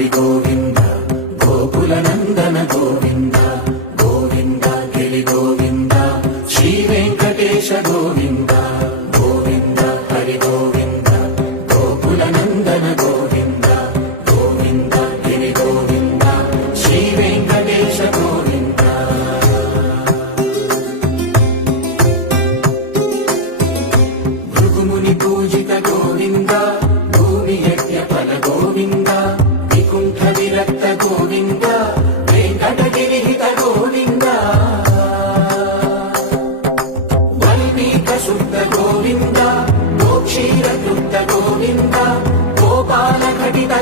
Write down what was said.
హరి గోవింద గోకుల నందన గోవింద గోవింద గిరి గోవింద శ్రీ వెంకటేశ గోవింద గోవింద హరి గోవింద గోకుల నందన గోవింద గోవింద గిరి గోవింద శ్రీ వెంకటేశ గోవింద భృగుముని పూజిత గోవింద భూమి యజ్ఞ ఫల గోవింద వికుంఠ విరక్త గోవింద వెంకటగిరిహిత గోవింద వల్మీక శుద్ధ గోవింద గోక్షీర కృత గోవింద గోపాల ఘటిత